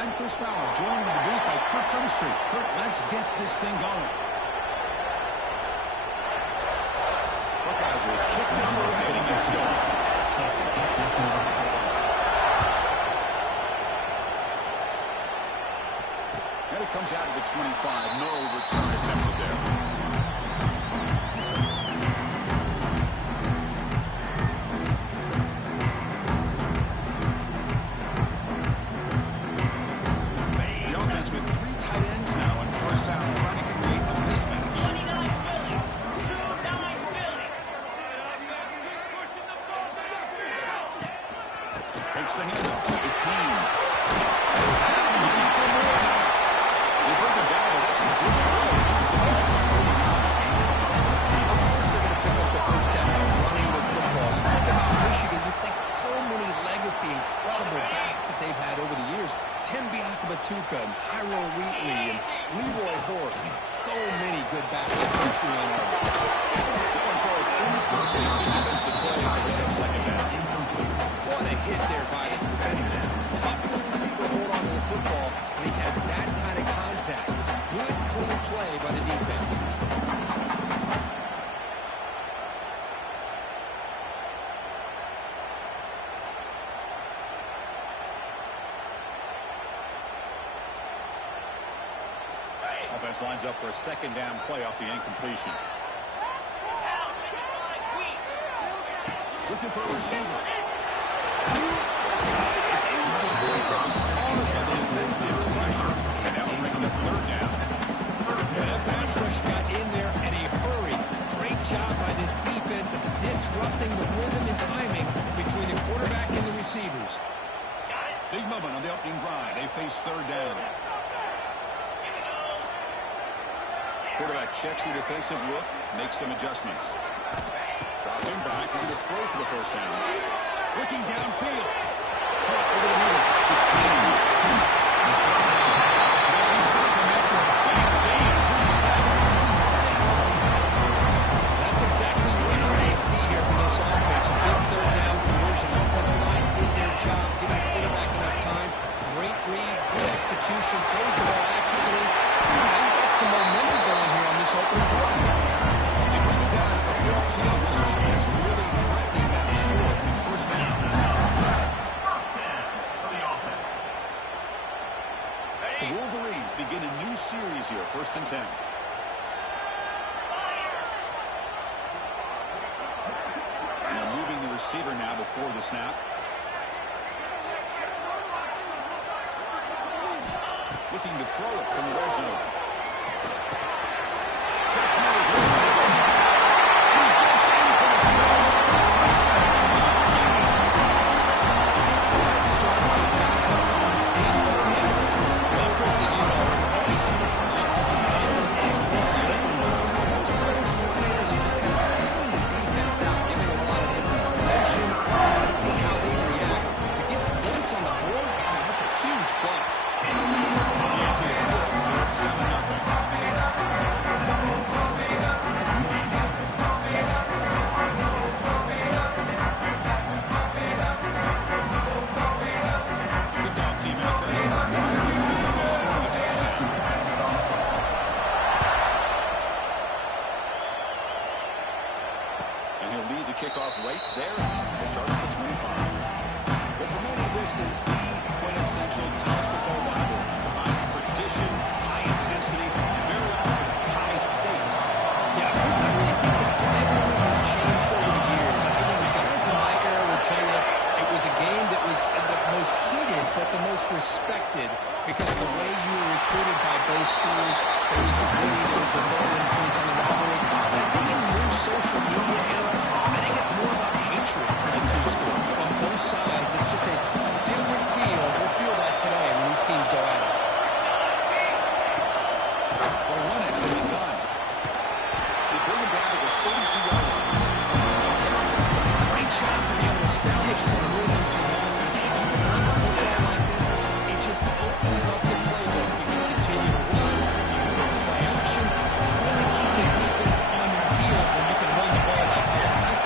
I'm Chris Fowler, joined in the booth by Kirk Hermstreet. Kirk, let's get this thing going. Buckeyes will kick this away and get us going. And it comes out of the 25. No return attempted there. Takes the handoff. It's Haynes. Looking for more. They bring him down, but that's a good throw. He's the ball at 39. Of course they're going to pick up the first down by running the football. You think about Michigan, you think so many legacy, incredible backs that they've had over the years. Tim Biakabatuka and Tyrone Wheatley and Leroy Hoare. We had so many good backs that came through on our that one throws incomplete. Defensive play brings up second down. What a hit there by the defender. Tough for the receiver to hold on to the football when he has that kind of contact. Good, clean play by the defense. Offense lines up for a second down play off the incompletion. Looking for a receiver. It's incomplete. That was caused by the defensive pressure. And now it brings up third down. That pass rush got in there in a hurry. Great job by this defense of disrupting the rhythm and timing between the quarterback and the receivers. Big moment on the opening drive. They face third down. Quarterback checks the defensive look, makes some adjustments. Dropping back, looking to throw for the first down. Looking downfield. Over the middle. It's Haynes. He's taking after a big game. That's exactly what I see here from this offense. A big third down conversion. Offensive line did their job, giving the quarterback enough time. Great read, good execution, throws the ball accurately. Now you got some momentum going here on this opening drive. If we look down at the real team, this offense really threatening that score. First down. The Wolverines begin a new series here, 1st and 10. Now moving the receiver now before the snap. Looking to throw it from the red zone. Catch made. He gets in for the snap. Touchdown. That starts to back up on in. Well, Chris, as you know, it's always so much fun offenses and offense to score at it. Most times, coordinators are just kind of feeling the defense out, giving them a lot of different formations. Let's see how they react. To get points on the board, that's a huge plus. It's good. So it's 7-0. Kickoff right there. We'll start at the 25. Well, for many, this is the quintessential college football rivalry. It combines tradition, high intensity, and very often high stakes. Yeah, first I really think the rivalry has changed over the years. I think the guys in my era would tell you it was a game that was the most heated but the most respected because of the way you were recruited by both schools. There was the winning, there was the moral influence on the rivalry. But I think in the new social media era, I think it's more about hatred for the two schools. On both sides, it's just a different feel. We'll feel that today when these teams go at it. They'll run it from the gun. They bring it down to the 32-yard line. Great job to be able to establish some rhythm to the offense. Even on the football like this, it just opens up the playbook. You can continue to run, you can run by action, and really keep the defense on your heels when you can run the ball like this. Nice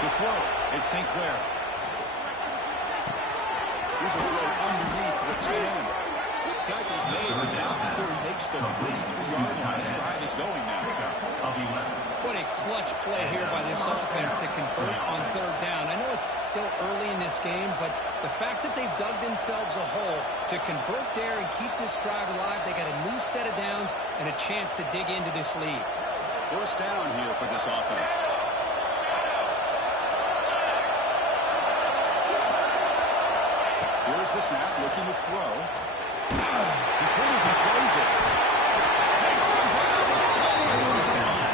The throw. It's St. Clair. Here's a throw underneath to the tight end. Tackle's made, but not before he makes the 33-yard line. This drive is going now. What a clutch play here by this offense to convert on third down. I know it's still early in this game, but the fact that they've dug themselves a hole to convert there and keep this drive alive, they got a new set of downs and a chance to dig into this lead. First down here for this offense. Here's the snap, looking to throw. His head as he throws it. Makes the grab, and the is gone.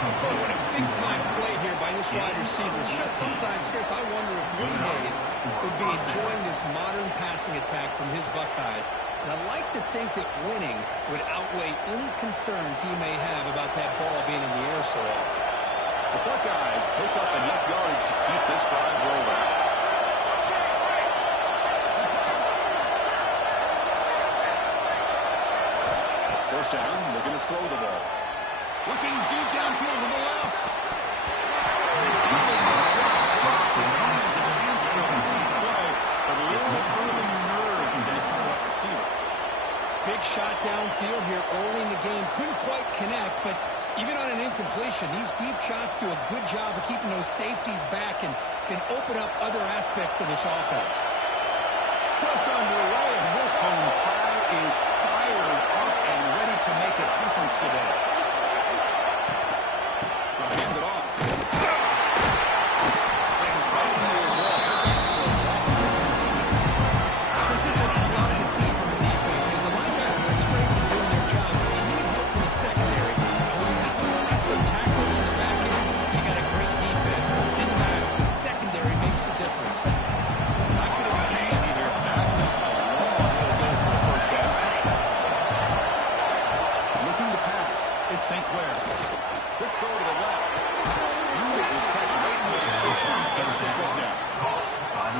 Oh, what a big-time play here by this wide receiver. You know, sometimes, Chris, I wonder if Woody Hayes would be enjoying this modern passing attack from his Buckeyes. And I like to think that winning would outweigh any concerns he may have about that ball being in the air so often. The Buckeyes pick up enough yards to keep this drive rolling. First down, looking to throw the ball. Looking deep downfield to the left. His hands a chance for a big play, but a little early nerves in the part of that receiver. Big shot downfield here early in the game. Couldn't quite connect, but even on an incompletion, these deep shots do a good job of keeping those safeties back and can open up other aspects of this offense. Just underway, and this home crowd is fired up and ready to make a difference today. Hand it off. Slings right into a wall. They're down for a loss. This is what I love to see from the defense. As the linebackers are straight and doing their job, but they need help from the secondary. And when you have aggressive tackles in the back end, you got a great defense. This time, the secondary makes the difference. Not going to be easy here. Backed up a long way to go for a first down. Looking to pass. It's St. Clair. Quick throw to the left. Beautiful catch right in the decision. Gets the foot down.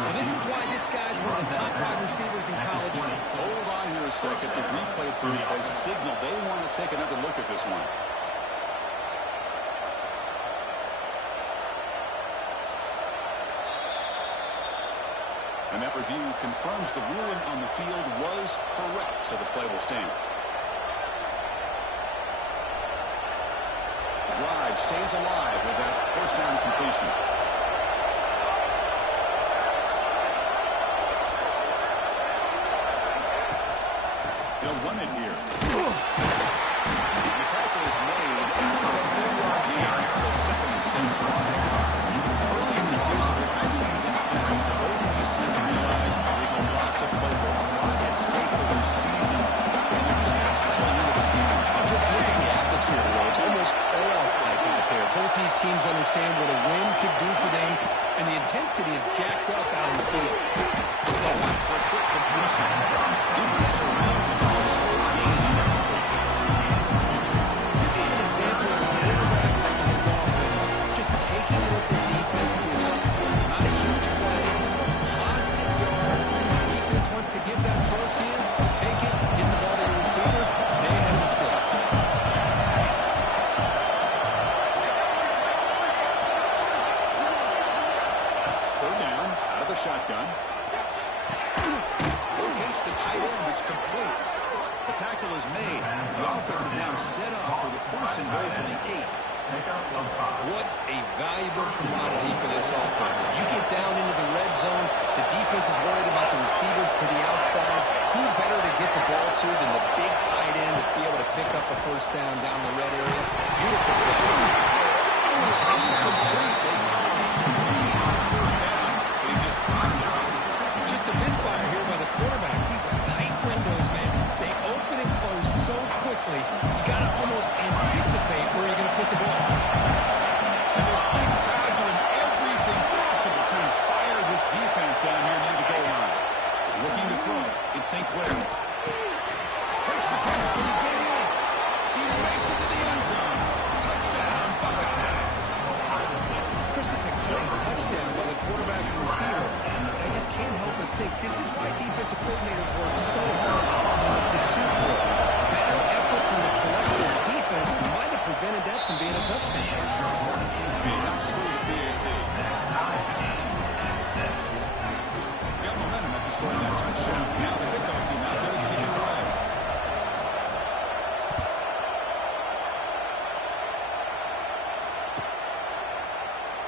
Well, this is why this guy's one of the top wide receivers in college football. Hold on here a second. The replay booth has signaled they want to take another look at this one. And that review confirms the ruling on the field was correct, so the play will stand. The drive stays alive with that first down completion. They'll run it here. The tackle is made after a 4-yard gain, so second and 6. Early in the season, there hasn't even been sense. Both of these teams realize there's a lot to play for, a lot at stake for their seasons, and they're just kind of settling into this game. Just look at the atmosphere today. It's almost playoff-like out there. Both these teams understand what a win could do for them, and the intensity is jacked up out on the field. For a quick completion. Even surrounds him. It's a short gain on the completion. This is an example of a quarterback and his offense just taking what the defense gives them. Not a huge play, positive yards. The defense wants to give that throw to you. Take it, get the ball to the receiver, stay ahead of the sticks. Third down, out of the shotgun. Locates the tight end. It's complete. The tackle is made. The offense is now set up with a first and goal from the 8. What a valuable commodity for this offense. You get down into the red zone, the defense is worried about the receivers to the outside. Who better to get the ball to than the big tight end to be able to pick up a first down down the red area? Beautiful play. It's incomplete. They call a screen on first down, but he just dropped it. Just a misfire here by the quarterback. These are tight windows, man. They open and close so quickly, you got to almost anticipate where you're going to put the ball. And this big crowd doing everything possible to inspire this defense down here near the goal line. Looking to throw. It's St. Clair. Makes the catch for the gain. He makes it to the end zone. Touchdown, Buckeyes. Chris, this is a great touchdown by the quarterback and receiver. But I just can't help but think this is why defensive coordinators work so hard on the pursuit drill. Better effort from the collective defense might have prevented that from being a touchdown. He knocks through the PAT. scoring that touchdown. Now the kickoff team out there to kick it away.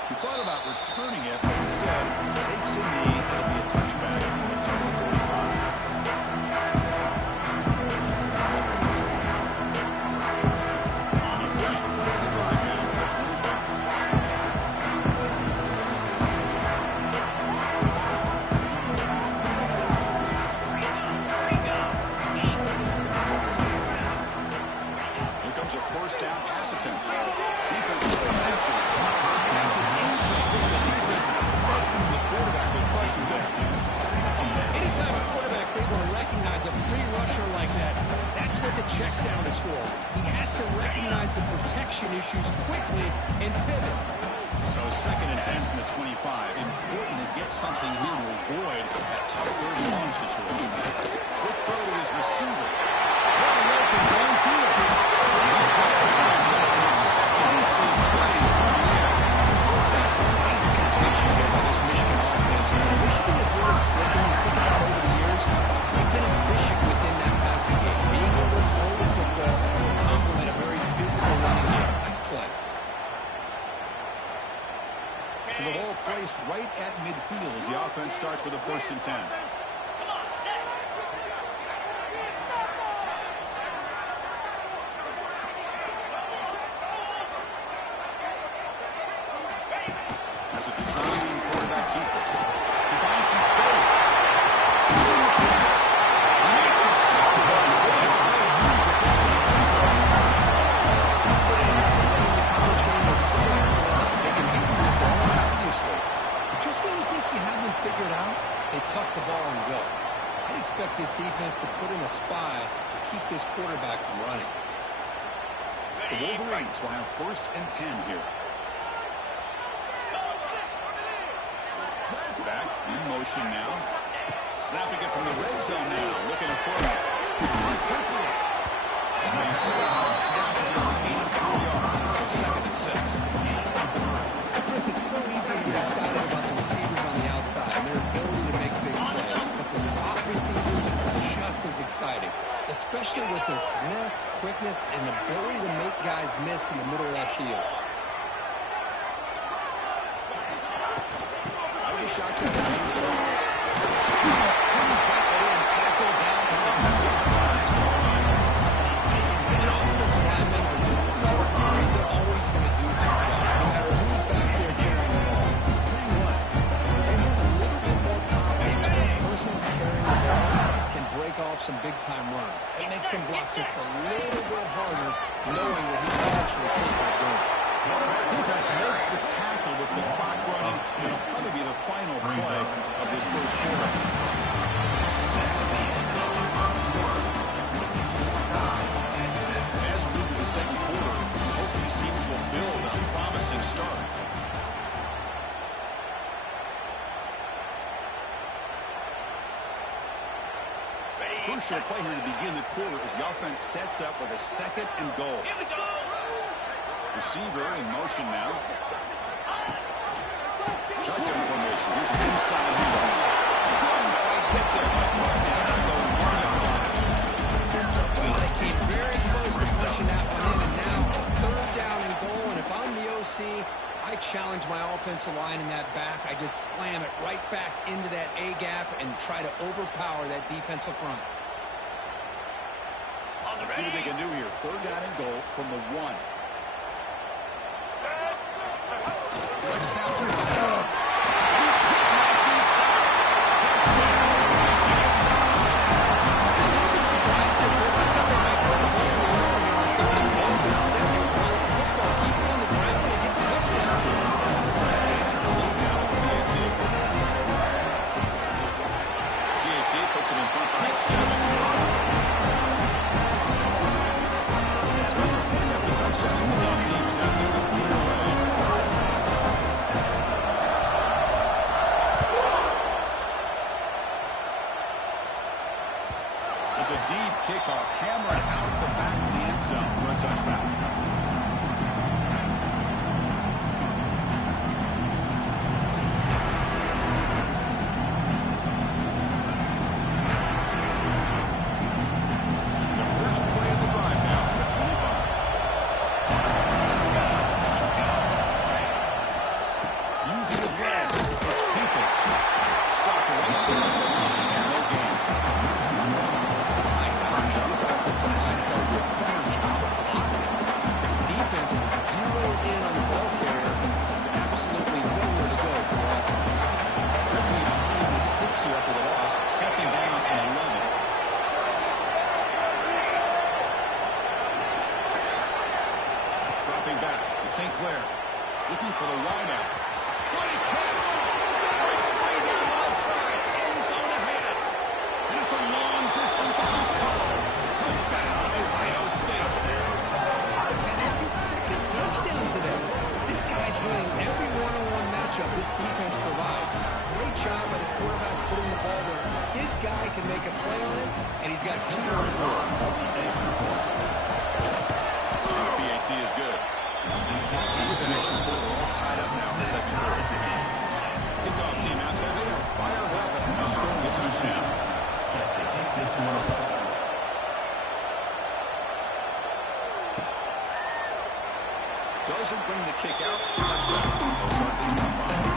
He thought about returning it, but instead takes a knee. It'll be a touchback. Let's start with the 25. Issues quickly and pivot. So 2nd and 10 from the 25. Important to get something here to avoid that tough 30-long situation. Quick throw to his receiver. Wide open downfield. Explosive play from the air. That's a nice completion here by this Michigan offense. Michigan is really quick, and you think about it over the years, they've been efficient within that passing game. Being able to throw the football to complement a very physical running game. Play. So the ball placed right at midfield as the offense starts with a 1st and 10. That's a design quarterback keeper. He finds some space. He's in the key. Make the stop. He's putting it together in the college game with so they can beat the ball, obviously. Just when you think you have them figured out, they tuck the ball and go. I'd expect this defense to put in a spy to keep this quarterback from running. The Wolverines will have 1st and 10 here. Back in motion now. Snapping it from the red zone now. Looking to throw it. Quickly. They stopped after 84 yards. So 2nd and 6. Chris, it's so easy to get excited about the receivers on the outside and their ability to make big plays. But the slot receivers are just as exciting, especially with their finesse, quickness, and ability to make guys miss in the middle of that field. Shotgun. Tackle down and an offensive lineman are just a certain breed. They're always going to do their job, no matter who's back there carrying the ball. I'll tell you what, they have a little bit more confidence when the person that's carrying the ball can break off some big-time runs. It makes them block just a little bit harder, knowing what he's actually capable of doing. Defense makes the tackle with the clock running. It'll probably be the final play of this first quarter. As we move to the second quarter, both these teams will build on a promising start. Crucial play here to begin the quarter as the offense sets up with a 2nd and goal. Here we go. Receiver in motion now. Shotgun formation. Here's an inside handoff. Couldn't quite get there. Well, they came very close to punching that one in, and now 3rd down and goal. And if I'm the OC, I challenge my offensive line in that back. I just slam it right back into that A gap and try to overpower that defensive front. Let's see what they can do here. 3rd down and goal from the 1. Touchdown. No gain. My gosh, this offensive line's got to do a better job of blocking. The defense was zeroed in on the ball carrier. Absolutely nowhere to go for the offense. Quickly behind the sticks here after the loss. Second down and 11. Dropping back. It's St. Clair. Looking for the wideout. What a catch! Breaks way down the left side. Ends on the head. And it's a long-distance house call. Touchdown, Ohio State. And that's his second touchdown today. This guy's winning every one-on-one matchup this defense provides. Great job by the quarterback putting the ball where his guy can make a play on it, and he's got 2 on the board. PAT is good. With the next quarter, we're all tied up now in the second quarter. Kickoff team out there. They are fired up after scoring a touchdown. Doesn't bring the kick out. Touchback. They'll start the 25.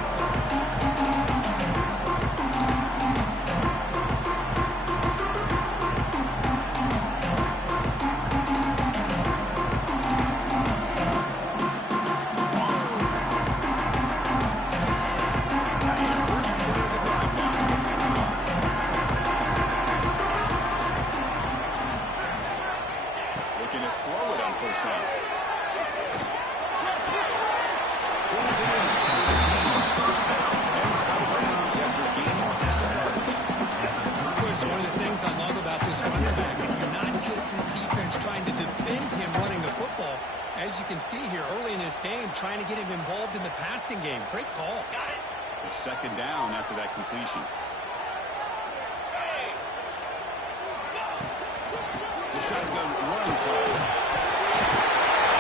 Trying to get him involved in the passing game. Great call. Got it. A second down after that completion. It's a shotgun run play.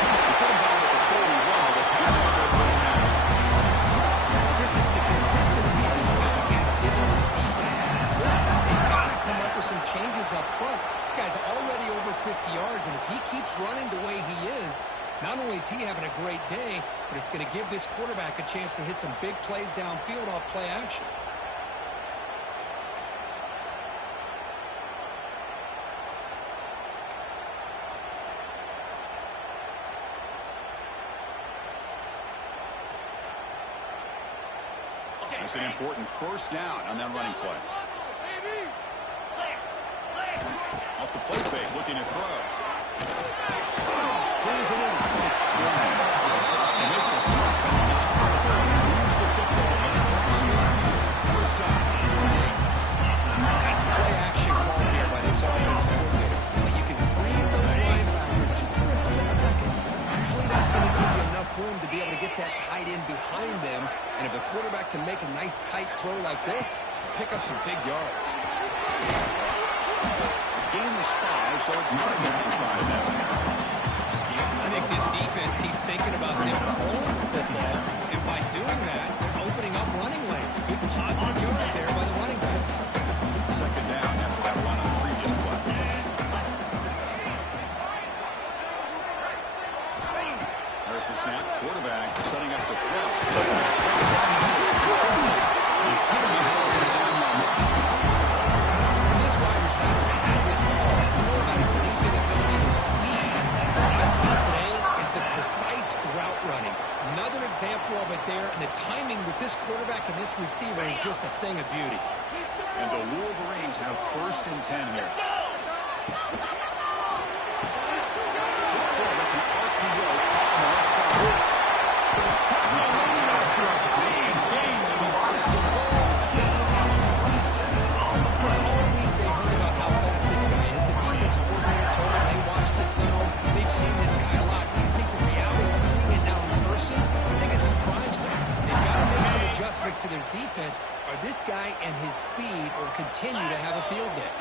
He put him down at the 41, but that's good enough for a first down. This is the consistency of his back is giving this defense fits. They've got to come up with some changes up front. This guy's already over 50 yards, and if he keeps running the way he is, not only is he having a great day, but it's going to give this quarterback a chance to hit some big plays downfield off play action. It's an important first down on that running play. Off the play fake, looking to throw. Pulls it in. It's thrown. They make the stop, but not before he moves the football across midfield. First down, 48. Nice play action call here by this offensive coordinator. You know, you can freeze those linebackers just for a split second. Usually that's going to give you enough room to be able to get that tight end behind them. And if the quarterback can make a nice tight throw like this, pick up some big yards. Game is 5, so it's 2nd and 5 now. I think this defense keeps thinking about them throwing the football, and by doing that, they're opening up running lanes. Good positive yards there by the running back. Second down after that run on the previous play. There's the snap. Quarterback setting up the throw. This wide receiver has it all. More about his leaping ability and speed. What I've seen today is the precise route running. Another example of it there, and the timing with this quarterback and this receiver is just a thing of beauty. And the Wolverines have 1st and 10 here. That's an RPO caught on the left side. Tackle leading after a big gain to be 1st and goal. Chris, all week they heard about how fast this guy is. The defensive coordinator told them they watched the film. They've seen this guy a lot. I think the reality is seeing it now in person, I think it surprised them. They've got to make some adjustments to their defense, or this guy and his speed will continue to have a field day.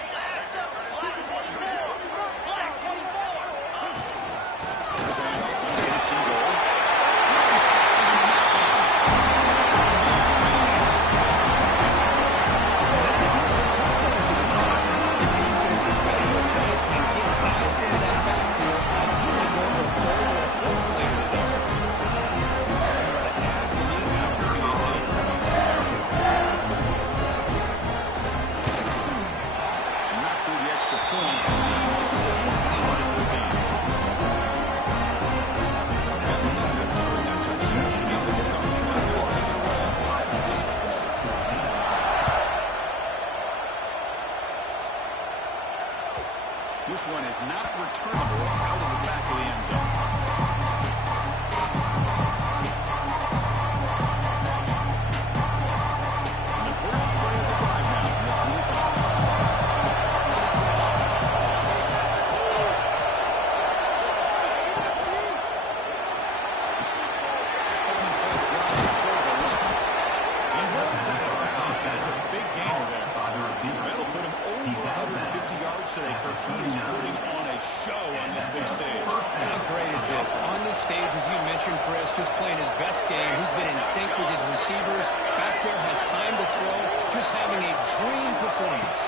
this. On this stage, as you mentioned, Chris, just playing his best game. He's been in sync with his receivers. Back there, has time to throw. Just having a dream performance.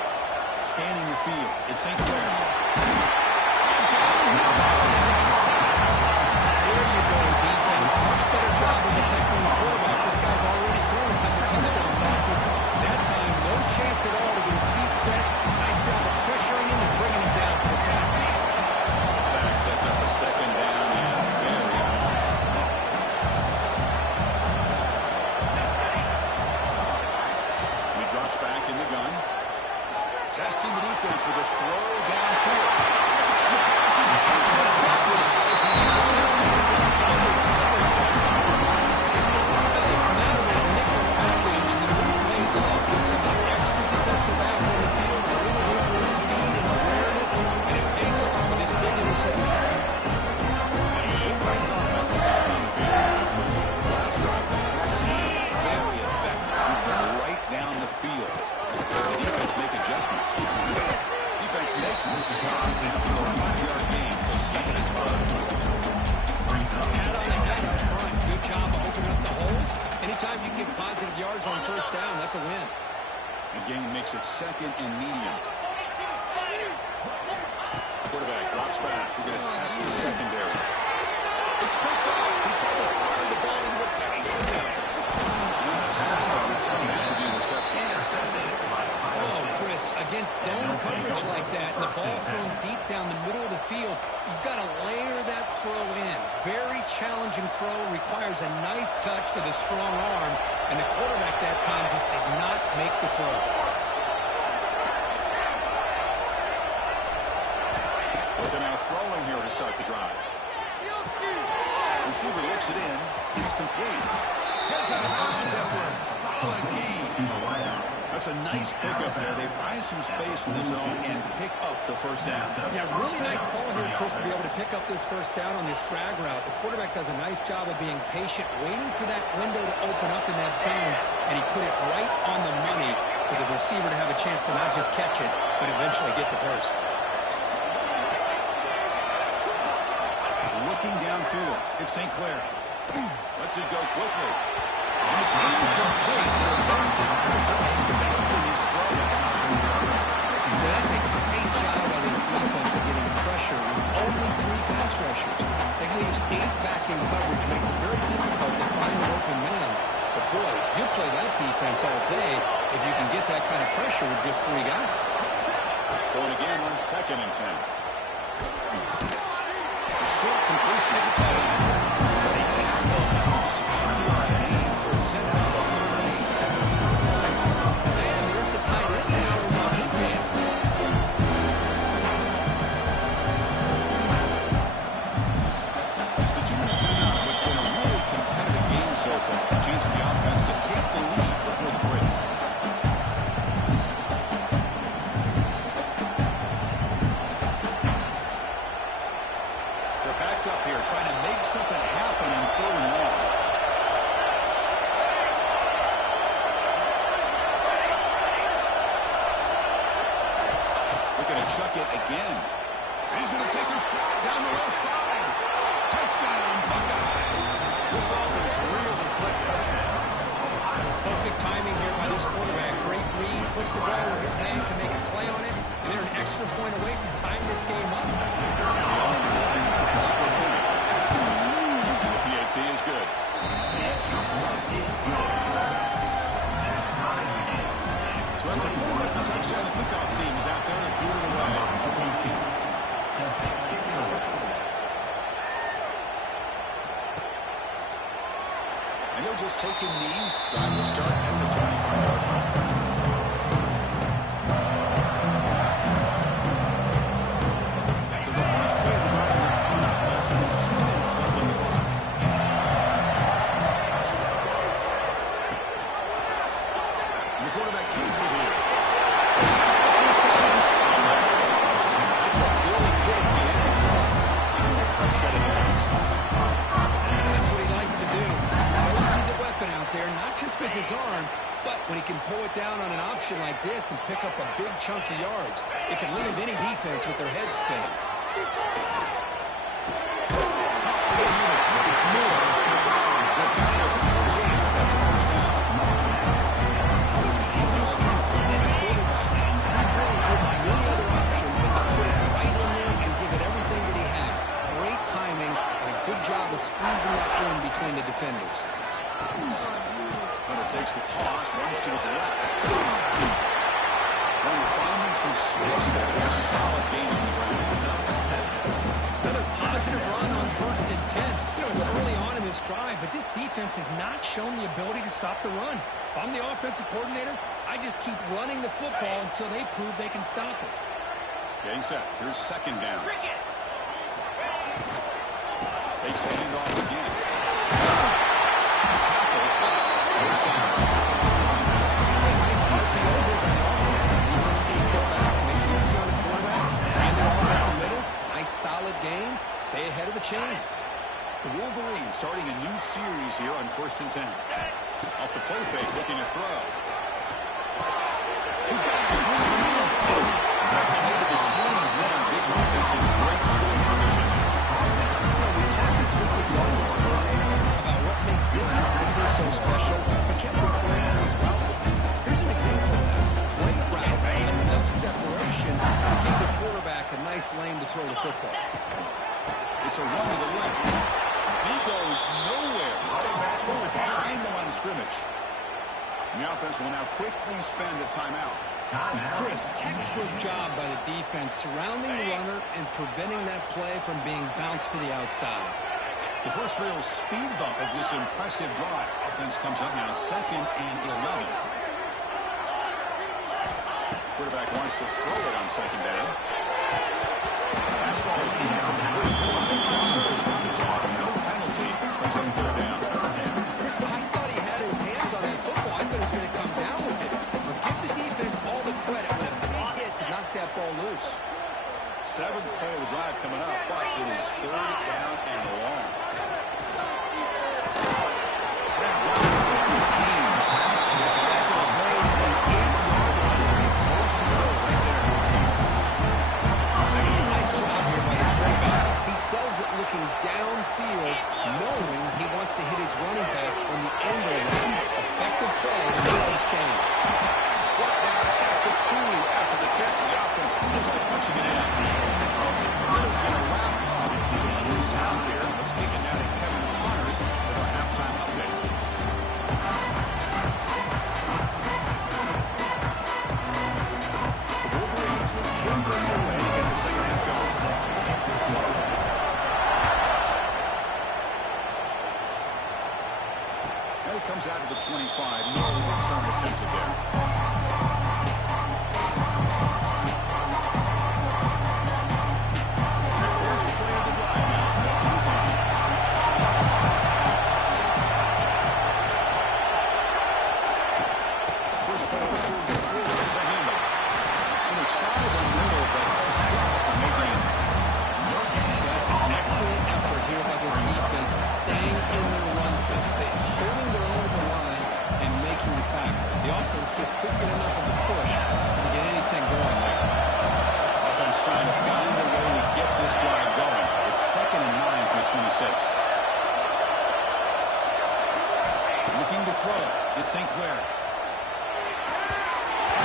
Scanning the field. It's St. Clair. There you go, defense. Much better job of protecting the quarterback. This guy's already thrown a couple touchdown passes. That time, no chance at all to get his feet set. Nice job of pressuring him and bringing him down to the sack. The sack sets up a second down and very long. He drops back in the gun. Testing the defense with a throw downfield. The pass is intercepted as he runs into the coverage that time. They come out of that nickel package, and the move pays off. Gives him that extra defensive back on the field, a little bit more speed and awareness, and it pays off for this big interception. Brings offensive back on the field. Last drive pass, very effective. Moving right down the field. The defense make adjustments. Defense makes the stop after a 5-yard gain, so 7 and 5. Hat on the head up front. Good job of opening up the holes. Anytime you can get positive yards on first down, that's a win. The game makes it second and medium. Quarterback drops back. We're going to test the secondary. It's picked up. He tried to fire the ball into a tight window. It's a solid return after the interception. Oh, Chris, against zone coverage like that, and the ball thrown deep down the middle of the field, you've got to layer that throw in. Very challenging throw, requires a nice touch with a strong arm, and the quarterback that time just did not make the throw. But they're now throwing here to start the drive. Receiver looks it in. It's complete. Gets out of bounds after a solid gain. That's a nice pickup there. They find some space in the zone and pick up the first down. Yeah, really nice call here, Chris, to be able to pick up this first down on this drag route. The quarterback does a nice job of being patient, waiting for that window to open up in that zone, and he put it right on the money for the receiver to have a chance to not just catch it, but eventually get the first. Looking downfield. It's St. Clair. Lets it go quickly. And it's incomplete. Defensive pressure preventing his throw at time. Well, that's a great job by this defense of getting pressure with only 3 pass rushers. That leaves 8 back in coverage, makes it very difficult to find an open man. But boy, you play that defense all day if you can get that kind of pressure with just 3 guys. Going again on 2nd and 10. A short completion of the tight end. But he didn't go out. Just a 2-yard gain, so it sends out a 3rd and 8. And there's the tight end that shows off his hands. It's the 2-minute timeout. What's been a really competitive game so far. A chance for the offense to take the lead before the break. They're backed up here, trying to make something happen in 3rd and long. They're going to chuck it again. He's going to take a shot down the left side. Touchdown, Buckeyes. This offense really clicking. Perfect timing here by this quarterback. Great read, puts the ball where his man can make a play on it, and they're an extra point away from tying this game up. Extra point. The PAT is good. So after pulling up the touchdown, the kickoff team is out there to boot it away. And he'll just take a knee. Drive will start at the 25-yard line. So the first play of the drive will come up. Less than 2 minutes left on the clock. And the quarterback keeps it here. First down inside. That's a really good at the end. Fresh set of hands. That's what he likes to do. He's a weapon out there, not just with his arm, but when he can pull it down on an option like this and pick up a big chunk of yards, it can leave any defense with their head spinning. It's more. They got it over 48. That's a first down. How about the arm strength from this quarterback? He really didn't have any other option but to put it right in there and give it everything that he had. Great timing and a good job of squeezing that in between the defenders. Hunter takes the toss, runs to his left. Hunter finding some space there. It's a solid game on the ground. Another positive run on 1st and 10. It's early on in this drive, but this defense has not shown the ability to stop the run. If I'm the offensive coordinator, I just keep running the football until they prove they can stop it. Getting set. Here's 2nd down. Takes the handoff again. Tackle. First down. Nice RPO here by the offense. Defense can sit back, make it easy on the quarterback, hand it off up the middle. Nice solid game. Stay ahead of the chains. The Wolverines starting a new series here on 1st and 10. Off the play fake, looking to throw. He's got it. Tackle made it the 21. This offense in great scoring position. We talked this week with the offensive coordinator about what makes this receiver so special. He kept referring to his route running. Here's an example of that. Great route, enough separation to give the quarterback a nice lane to throw the football. It's a run to the left. He goes nowhere. Stop short behind the line of scrimmage. And the offense will now quickly spend a timeout. Chris, textbook job by the defense surrounding the runner and preventing that play from being bounced to the outside. The first real speed bump of this impressive drive. Offense comes up now 2nd and 11. Quarterback wants to throw it on 2nd down. Pass ball is incomplete. No penalty. Brings up 3rd down. Chris, I thought he had his hands on that football. I thought he was going to come down with it. But give the defense all the credit with a big hit to knock that ball loose. 7th play of the drive coming up, but it is 3rd down and long. Tackle is made for the 8-yard line. First and goal right there. He did a nice job here by the quarterback. He sells it looking downfield, knowing he wants to hit his running back on the angle route. Effective play to make these changes. Brought down at the 2 after the catch. The offense close to punching it in. Little's going to wrap up the first down here. Let's kick it down to Kevin Connors with our halftime update. The Wolverines will kick this away to get the second half going. And it comes out to the 25. No return attempted there. The offense just couldn't get enough of a push to get anything going there. Offense trying to find a way to get this drive going. It's 2nd and 9 from the 26. Looking to throw. It's St. Clair.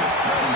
It's just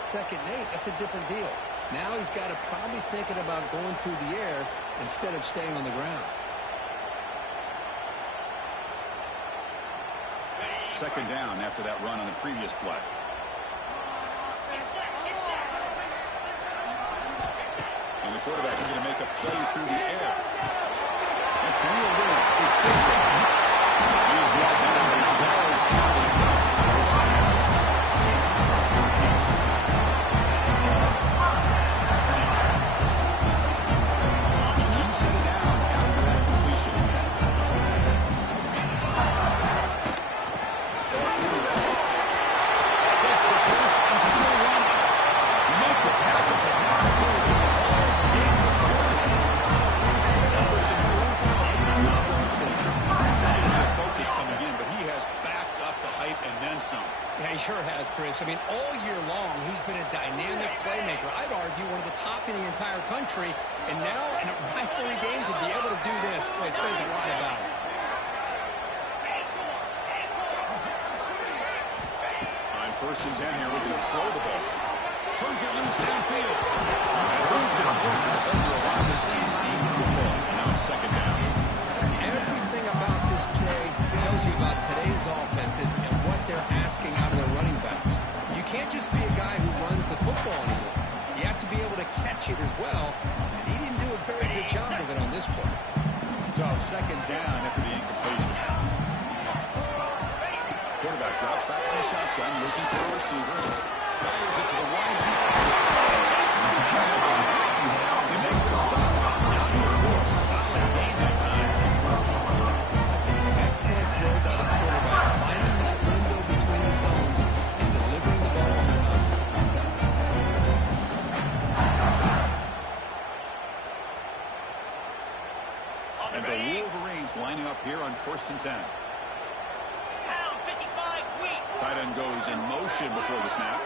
that second and 8, that's a different deal. Now he's got to probably thinking about going through the air instead of staying on the ground. Second down after that run on the previous play. And the quarterback is going to make a play through the air. It's real good. It's Simpson. He's brought down. He does have a first down. You set it down after that completion. Gets the first and still running. Make the tackle, but not through. It's all in the 40. Now there's some movement on the yards there. There's going to be a focus coming in, but he has backed up the hype and then some. Yeah, he sure has, Chris. I mean, all year long, he's been a dynamic playmaker. I'd argue one of the top in the entire country. And now, in a rivalry game, to be able to do this, boy, it says a lot about him. On first and 10 here, we're going to throw the ball. Turns it loose downfield. It's over to the around the same time as the football. Now it's second down. Everything about this play tells you about today's offenses and what they're asking out of their running backs. You can't just be a guy who runs the football anymore. You have to be able to catch it as well, and he didn't do a very good job of it on this play. So second down after the incompletion. Quarterback drops back in the shotgun, looking for a receiver. Fires it to the wide. Makes the catch. He makes the stop. Out before. Solid gain that time. That's an excellent throw by the quarterback, finding that window between the zones and delivering the ball on time. And the Wolverines lining up here on first and 10. Tight end goes in motion before the snap.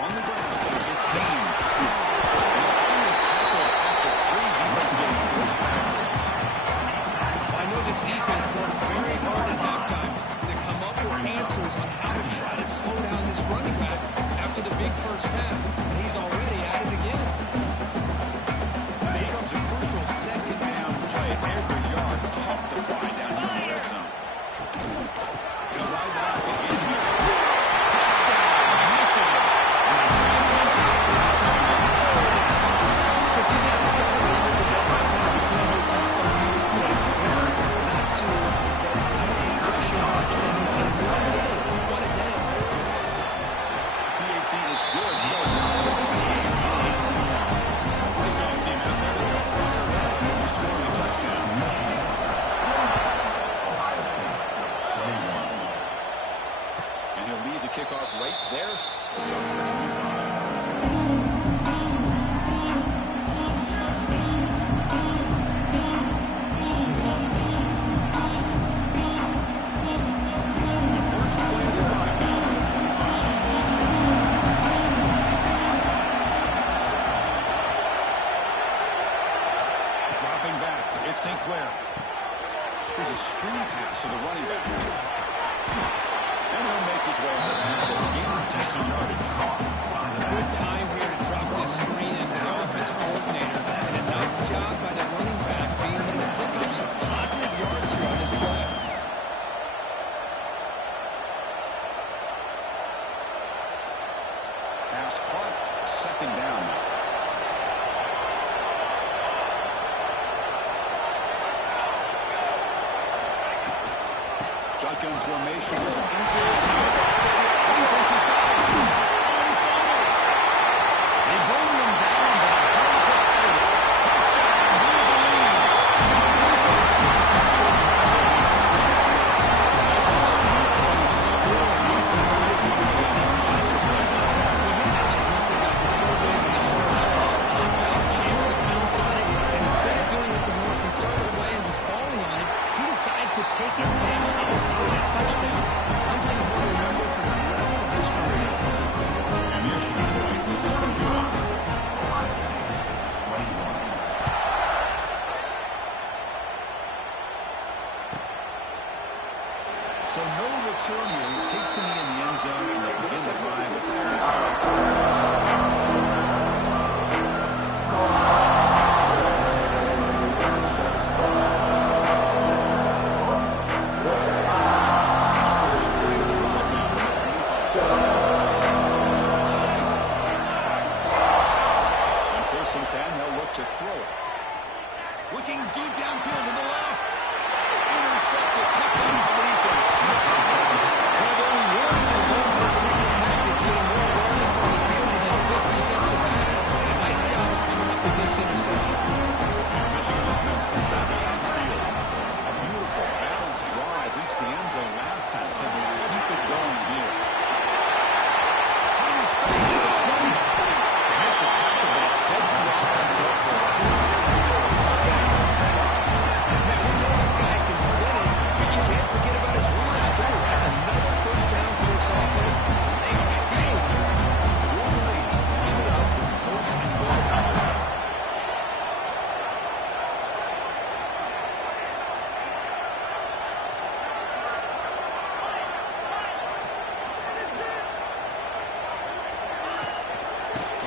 On the ground, it's Haynes. He's finally tackled at the 3. Defense getting pushed backwards. I know this defense worked very hard at halftime to come up with answers on how to try to slow down this running back after the big first half, and he's already at it again. It becomes a crucial second down play. Every yard tough to find down here in the red zone. Gonna ride the rocket in here. Touchdown, Michigan. And they jump on top of the second down. Because you think this guy will be able to get last night to take the top from the Eagles play. Not to get 3 rushing touchdowns in one game. What a day. PAT is good, so it's a 7-8 team out there. They're fired up after scoring a touchdown. And he'll lead the kickoff right there. Let's start number 25. First play of the drive now on the 25. Dropping back, it's St. Clair. There's a screen pass to the running back. And he'll make his way out of bounds at the game to some yardage. Good time here to drop this screen into the offensive coordinator. And a nice job by the running back being able to pick up some positive yards here on this play. Pass caught, second down now. Shotgun formation. There's an inside kick. The defense has got it. And he fumbles. They bring them down, but it goes up later. Touchdown, Wolverines. And the defense joins the score. That's a scoring score. Defense making a monster play. Well, his eyes must have gotten so big when he saw that ball pop out, chance to pounce on it, and instead of doing it the more conservative way and just falling on it, he decides to take it to the house for a touchdown, something he proximity in the end zone, and they'll begin the drive at the 25. To throw it. Looking deep downfield to the left. Intercepted. Picked up by the defense. Well, they're rewarded for going this nickel package, getting more awareness on the field with that fifth defensive back. And a nice job of coming up with this interception. Michigan offense comes back out on the field. A beautiful, balanced drive reached the end zone last time. Can they keep it going here? Minus space at the 20. Make the tackle that sets the offense up for a first and goal from the 10. Man, we know this guy can spin it, but you can't forget about his wheels, too. That's another first down for this offense. They are feeling it. Wolverines lead it up with first and goal.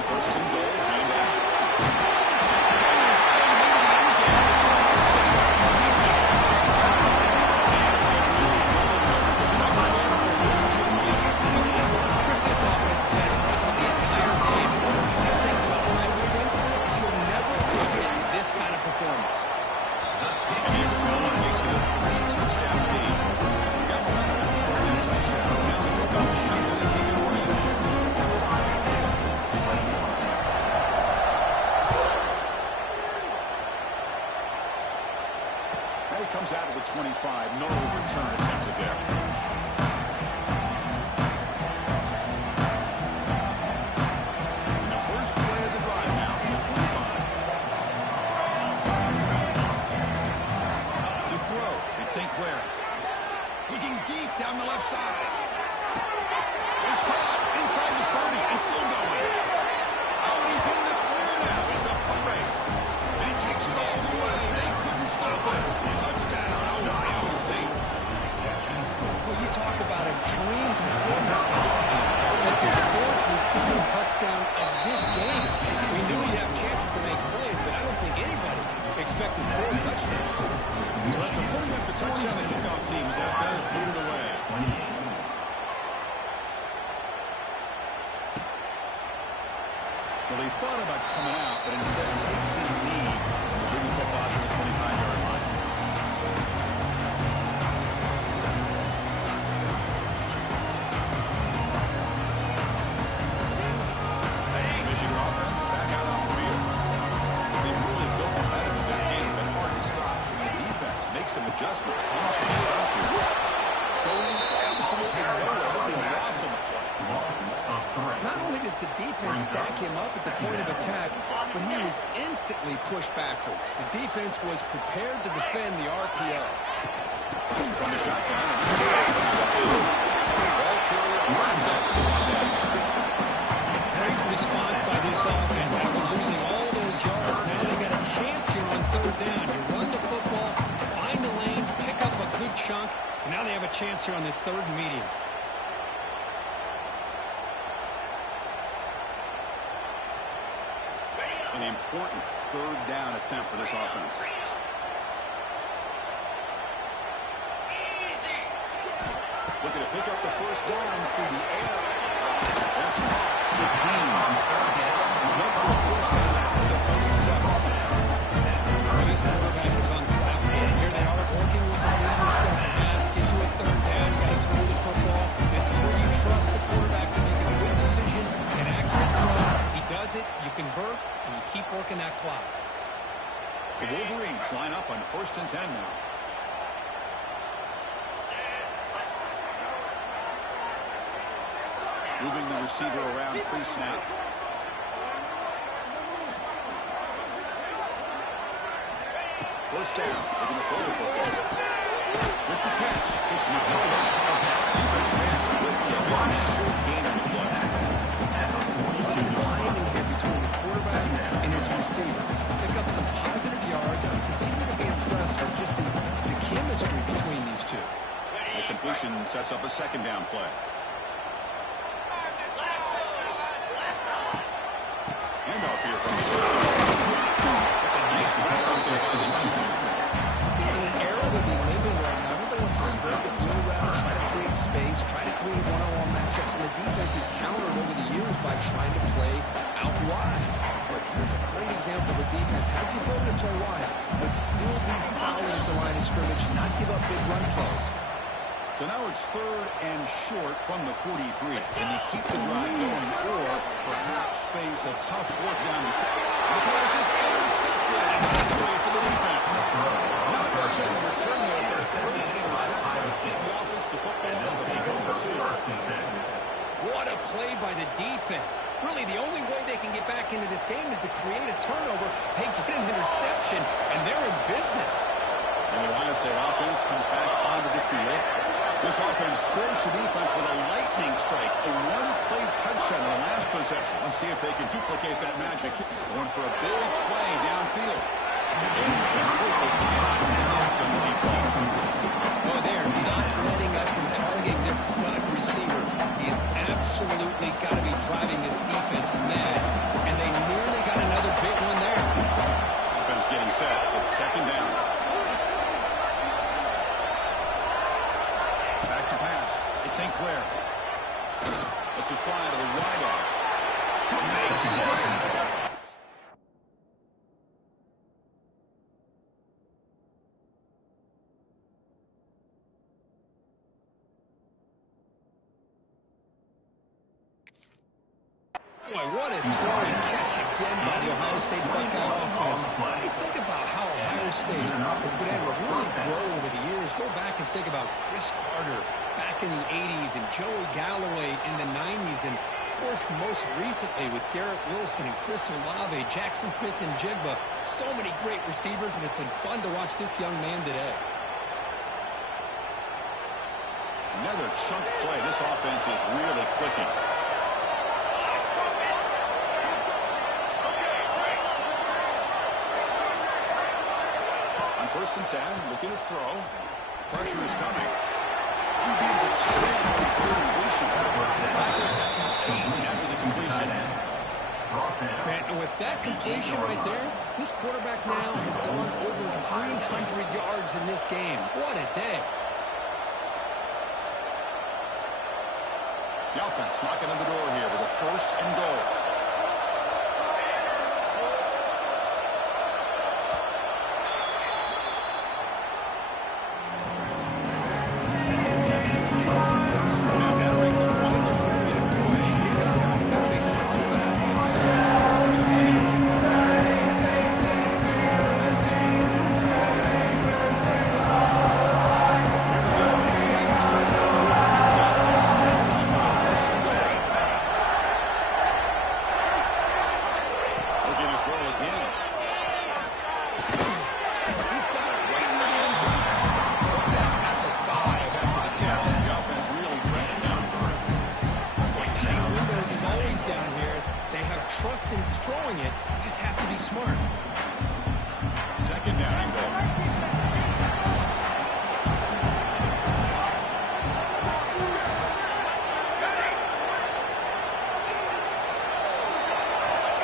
First and goal, handoff. Fires all the way to the end zone. Touchdown, Michigan. Fans are really building up for this kid. Chris, this offense has been impressive the entire game. One of the few things about Ryan Woodward is you'll never forget this kind of performance. And here's Tone makes it a 3-touchdown lead. We got momentum and scoring a touchdown. Now the kickoff team out there to kick it away. Now he comes out of the 25. No return attempted there. The first play of the drive now from the 25. To throw, it's St. Clair. Looking deep down the left side. It's caught inside the 30 and still going. Oh, and he's in the clear now. It's a foot race. And he takes it all the way. They couldn't stop it. Touchdown, Ohio State. Well, you talk about a dream performance by this team. It's his fourth receiving touchdown of this game. We knew he'd have chances to make plays, but I don't think anybody expected 4 touchdowns. So after putting up the touchdown, the kickoff team is out there to boot it away. Well, he thought about coming out, but instead takes a knee to bring the football to the 25-yard line. Michigan offense back out on the field. They've really built momentum in this game, been hard to stop. And the defense makes some adjustments. Come up and stop here. Going absolutely nowhere. They lost on the play. Not only does the defense stack him up at the point of attack, but he was instantly pushed backwards. The defense was prepared to defend the RPO. From the shotgun, and he's safe to the field. Ball carrier lined up. Great response by this offense after losing all those yards. Now they got a chance here on third down. You run the football, find the lane, pick up a good chunk, and now they have a chance here on this third and medium. An important third down attempt for this offense. Looking to pick up the first down through the air. That's caught. It's Haynes. Look for the first down at the 37. This quarterback is on fire. Here they are working with the lead in the second half. Into a third down. You got to throw the football. This is where you trust the quarterback to make a good decision, an accurate throw. He does it, you convert, and you keep working that clock. The Wolverines line up on 1st and 10 now. Moving the receiver around pre-snap. First down. They're going to throw the football. With the catch, it's McCullough. Defense ranks quickly. A very short gain on the play. Love the timing here between the quarterback and his receiver. Pick up some positive yards and continue to be impressed with just the chemistry between these two. The completion sets up a second down play. handoff here from Schuster. That's a nice wrap up there by the junior. Yeah, in an era that we live in right now, everybody wants to spread the field around, try to create space, try to create one-on-one matchups, and the defense has countered over the years by trying to play out wide. But here's a great example. The defense has the ability to play wide, but still be solid at the line of scrimmage, not give up big run plays. So now it's 3rd and short from the 43. Can they keep the drive going or perhaps face a tough 4th down to 7? The pass is intercepted. Great for the defense. Not much on the return there, but a great interception. Get the offense the football at the 42. What a play by the defense. Really, the only way they can get back into this game is to create a turnover. They get an interception, and they're in business. And the Ohio State offense comes back onto the field. This offense scorched the defense with a lightning strike, a one-play touchdown in the last possession. Let's see if they can duplicate that magic. Going for a big play downfield. Oh, they are not letting up from targeting this stud receiver. He has absolutely got to be driving this defense mad, and they nearly got another big one there. Offense getting set. It's 2nd down. Back to pass. It's St. Clair. It's a fly to the wideout. Makes the play. Boy, what a throw and catch again by the Ohio State Buckeye offense. You think about how Ohio State has been able to really grow over the years. Go back and think about Chris Carter back in the 80s and Joey Galloway in the 90s. And, of course, most recently with Garrett Wilson and Chris Olave, Jackson Smith and Jigba. So many great receivers, and it's been fun to watch this young man today. Another chunk play. This offense is really clicking. On 1st and 10, looking to throw. Pressure is coming. QB to the tight end. Completion. After the completion. And with that completion right there, this quarterback now has gone over 300 yards in this game. What a day. The offense knocking on the door here with a 1st and goal. Trust in throwing it. You just have to be smart. 2nd down and goal.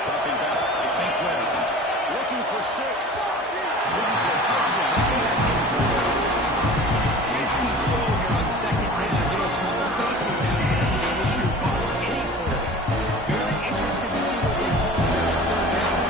Dropping back. It's St. Clair. Looking for 6. Looking for a touchdown. Risky throw here on 2nd down. You know, small spaces now can be an issue for any quarterback. Very interested to see what they call here on 3rd down.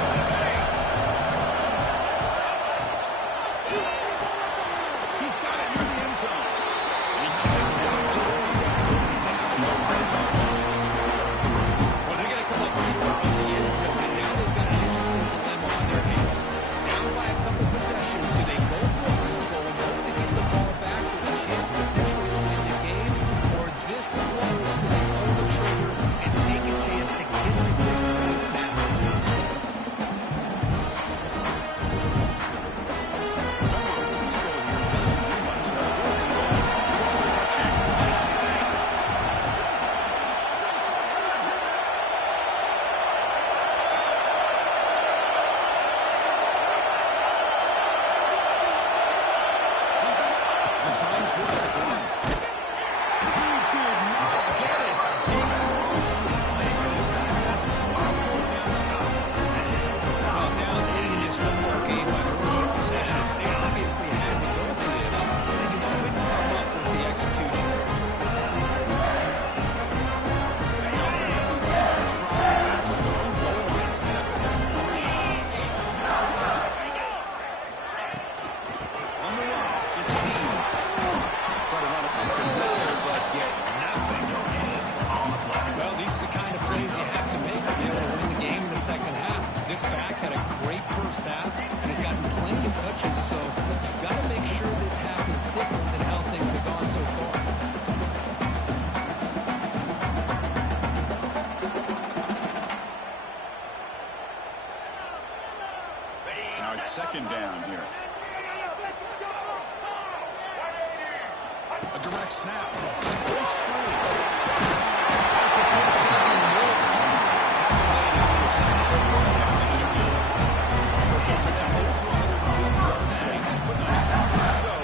coaches, so you've got to make sure this half is different than how things have gone so far. Now it's second down here. A direct snap. Breaks free. Has the first down and more. Tackle made after a solid run. That should do it. It's over 150 yards, so he just put on a huge show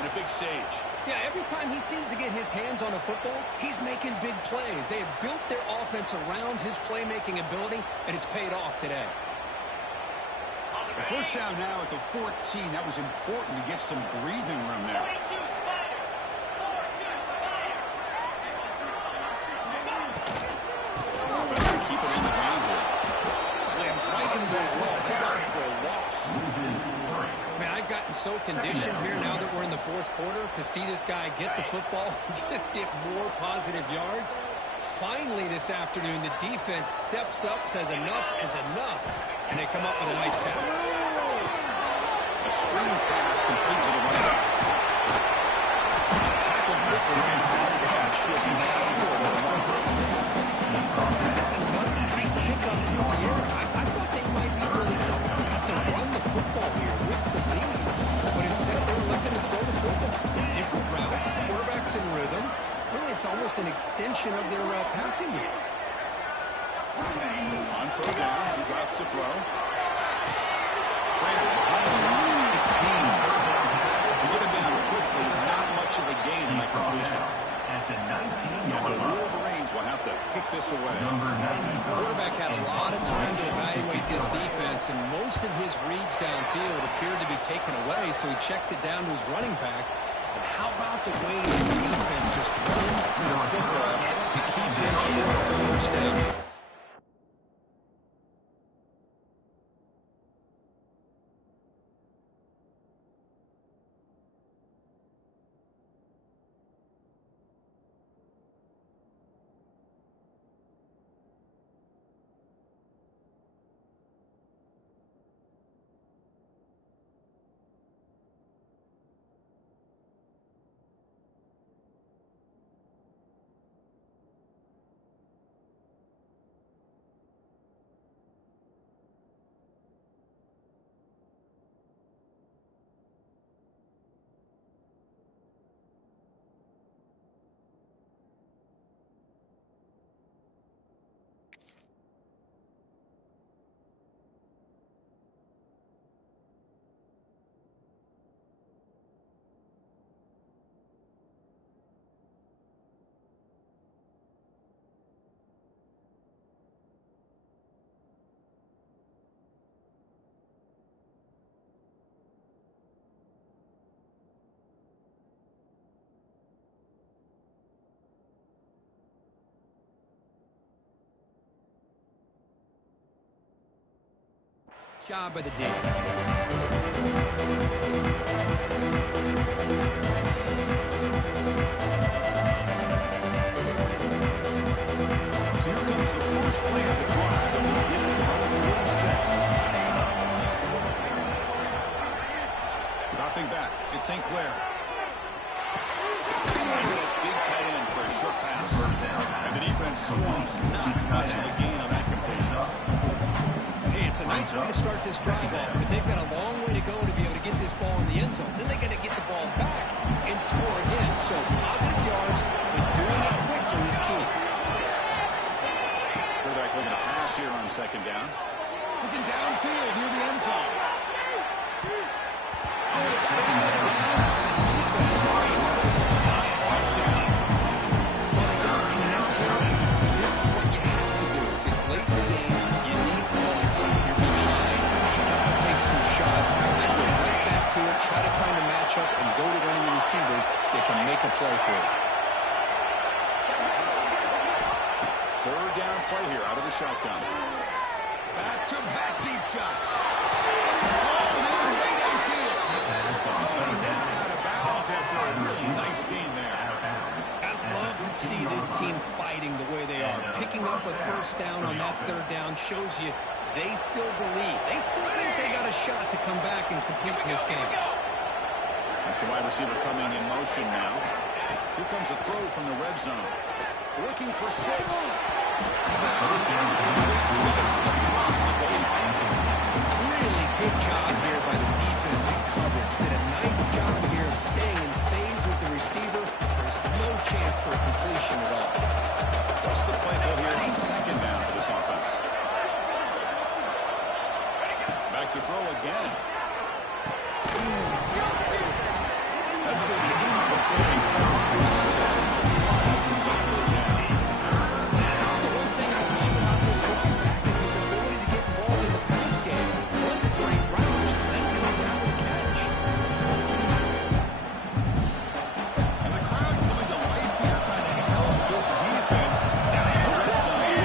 in a big stage. Yeah, every time he seems to get his hands on a football, he's making big plays. They have built their offense around his playmaking ability, and it's paid off today. The first down now at the 14. That was important to get some breathing room there. Keep it on the ground here. Slams right into the wall. They got him for a loss. Man, I've gotten so conditioned here now that we're in the fourth quarter to see this guy get the football and just get more positive yards. Finally this afternoon, the defense steps up, says enough is enough, and they come up with a nice tackle. It's a screen pass complete to the running back. Tackle quickly and that should be short of the marker. That's another nice pickup through the air. I thought they might be really just have to run the football here with the lead, but instead they're looking to throw the football. Different routes, quarterbacks in rhythm. Really, it's almost an extension of their passing game. On third down, he drops to throw. It schemes. We get him down quickly. Not much of a gain in that completion. And the Wolverines will have to kick this away. The quarterback had a lot of time to evaluate this defense, and most of his reads downfield appeared to be taken away, so he checks it down to his running back. And how about the way this defense just runs to the football to keep him short of the first down? Job by the D. So here comes the first play of the drive. And we'll get it to 46. Dropping back. It's St. Clair. Finds that big tight end for a short pass. And the defense swarms. Not much of a gain on that completion. Hey, it's a nice way to start this drive off, but they've got a long way to go to be able to get this ball in the end zone. Then they got to get the ball back and score again. So positive yards, but doing it quickly is key. Quarterback looking to pass here on second down. Looking downfield near the end zone. And it's touchdown. Well, they don't connect here. This is what you have to do. It's late in the game. You need points. You're behind. You got to take some shots. I'd go right back to it, try to find a matchup, and go to one of your receivers that can make a play for you. Third down play here out of the shotgun. Back-to-back deep shots. And he's falling in way downfield. Oh, he hits it out of bounds after a really nice game there. I'd love to see this team fighting the way they are. Picking up a first down on that third down shows you they still believe. They still think they got a shot to come back and compete in this game. That's the wide receiver coming in motion now. Here comes a throw from the red zone. Looking for 6. Passes incomplete just across the goal line. Really good job here by the defensive coverage. Did a nice job here of staying in phase with the receiver. There's no chance for a completion at all. What's the play call here on second down for this offense? Back to throw again. That's going to be incomplete. This is the one thing I love about this running back is his ability to get involved in the pass game. Runs a great route, just not coming down with the catch. And the crowd coming to life here, trying to help this defense down in the red zone.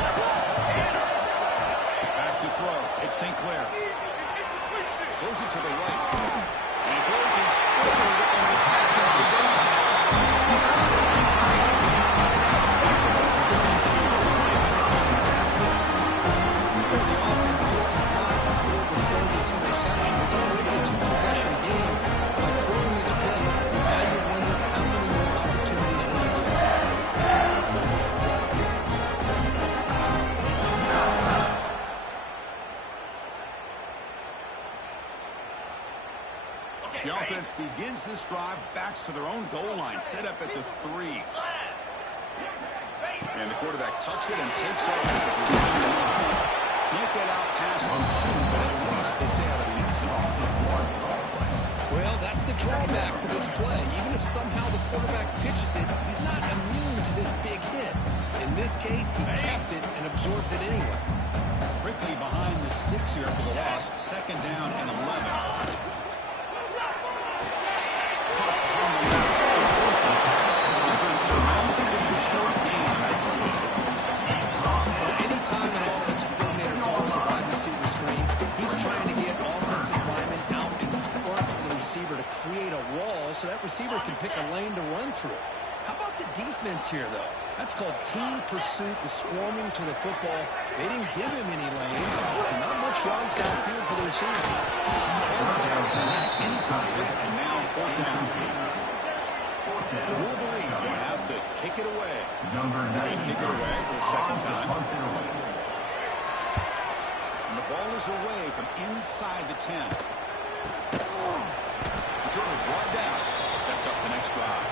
Back to throw. It's St. Clair. Throws it to the right. And he throws his third interception of the game. The offense just cannot afford to throw this interception. It's already a 2-possession game. By throwing this play, now you wonder how many more opportunities will you get. The offense begins this drive, backs to their own goal line, set up at the 3. And the quarterback tucks it and takes off as a design run. Can't get out past the 2, but at least they stay out of the end zone. Well, that's the drawback to this play. Even if somehow the quarterback pitches it, he's not immune to this big hit. In this case, he kept it and absorbed it anyway. Quickly behind the 6 here for the loss. Second down and 11. Surrounds him just a short gain on that formation. Anytime an offensive coordinator calls a wide receiver screen, he's trying to get offensive linemen out in front of the receiver to create a wall so that receiver can pick a lane to run through. How about the defense here, though? That's called team pursuit and swarming to the football. They didn't give him any lanes, so not much yards downfield for the receiver. Incomplete, and now 4th down. Wolverines will have to kick it away. They kick it away for the second time. And the ball is away from inside the 10. Returner brought down. Sets up the next drive.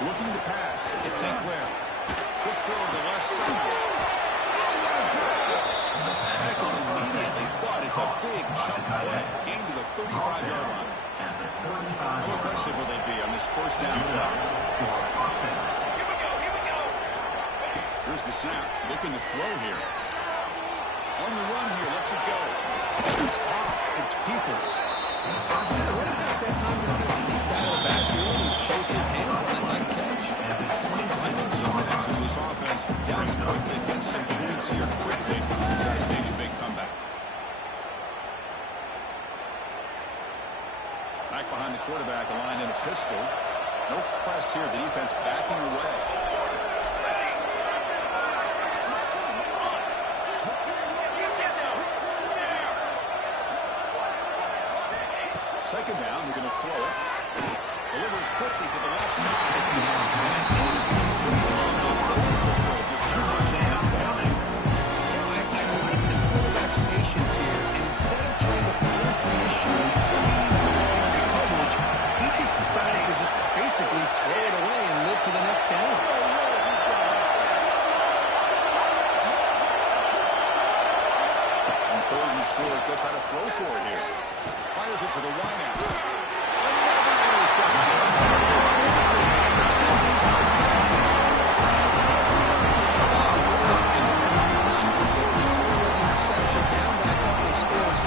Looking to pass. It's St. Clair. Quick throw to the left side. Tackled immediately, but it's a big chunk play. Gain to the 35-yard line. How aggressive will they be on this first down play? Here's the snap. Looking to throw here. On the run here. Lets it go. It's caught. It's Peoples. And the running back that time just kind of sneaks out of the backfield and shows his hands on that nice catch. Zone X is this offense desperate to get some points here quickly. Try to stage a big comeback. Back behind the quarterback, aligned in a pistol. No press here. The defense backing away. Second down, we're going to throw it. Delivers quickly to the left side. And it's incomplete on the goal. Just too much on that ball. I like the quarterback's patience here, and instead of trying to force the issue and squeeze the ball into coverage, he just decides to just basically throw it away and live for the next down. On 3rd and short, they'll try to throw for it here. Fires it to the wide out. Another interception. Down by a couple of scores.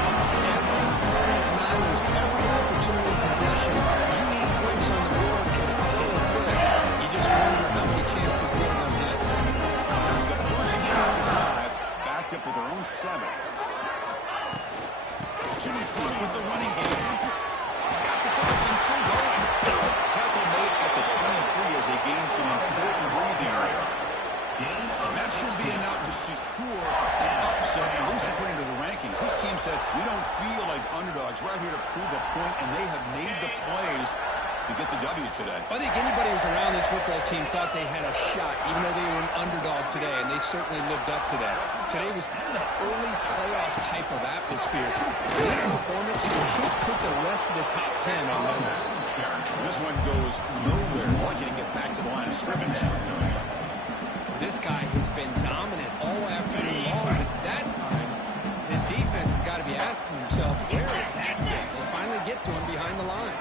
Every series matters. Every opportunity possession. You need points on the board, and to throw it quick, you just wonder how many chances we're going to get. There's the first play of the drive. That's an important breathing area. That should be enough to secure an upset, at least according to the rankings. This team said, we don't feel like underdogs. We're out here to prove a point, and they have made the plays to get the W today. I think anybody who's around this football team thought they had a shot, even though they were an underdog today, and they certainly lived up to that. Today was kind of that early playoff type of atmosphere. This performance should put the rest of the top 10 on notice. This one goes nowhere. Lucky to get back to the line of scrimmage. This guy has been dominant all afternoon long, but that time, the defense has got to be asking himself, where is that thing? They finally get to him behind the line.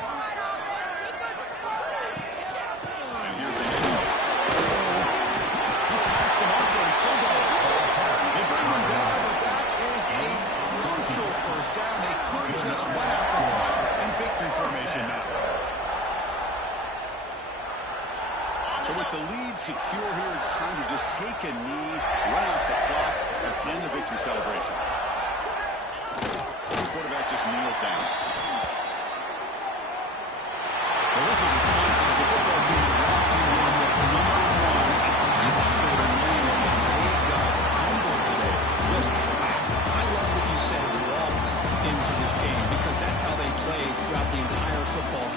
And here's the handoff. He's past the marker and still going. They bring him down, but that is a crucial first down. They could just run out the clock in victory formation now. So with the lead secure here, it's time to just take a knee, run out the clock, and plan the victory celebration. The quarterback just kneels down. Well, this is a stunt because the football team is locked in on the number one attached to the man, and they got humbled today. Just passive. I love that you said walks into this game because that's how they play throughout the entire football game.